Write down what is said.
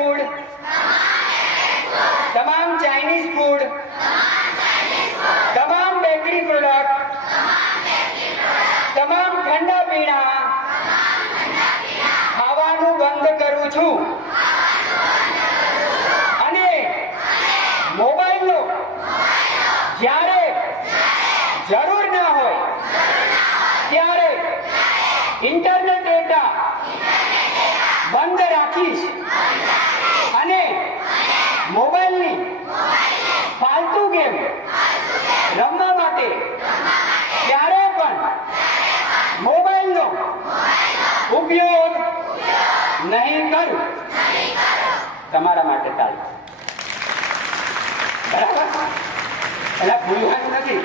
Food, તમામ Chinese food, તમામ bakery product, તમામ ઠંડા પીણા ખાવાનું બંધ કરું છું અને મોબાઈલનો જ્યારે જરૂર ના હોય ત્યારે ઇન્ટરનેટ ડેટા બંધ રાખીશ અને મોબાઈલની ફાલતુ ગેમ રમવા માટે ક્યારે પણ મોબાઈલનો ઉપયોગ નહીં કરું. તમારા માટે તાળી. બરાબર? એટલે ભૂલવાનું નથી.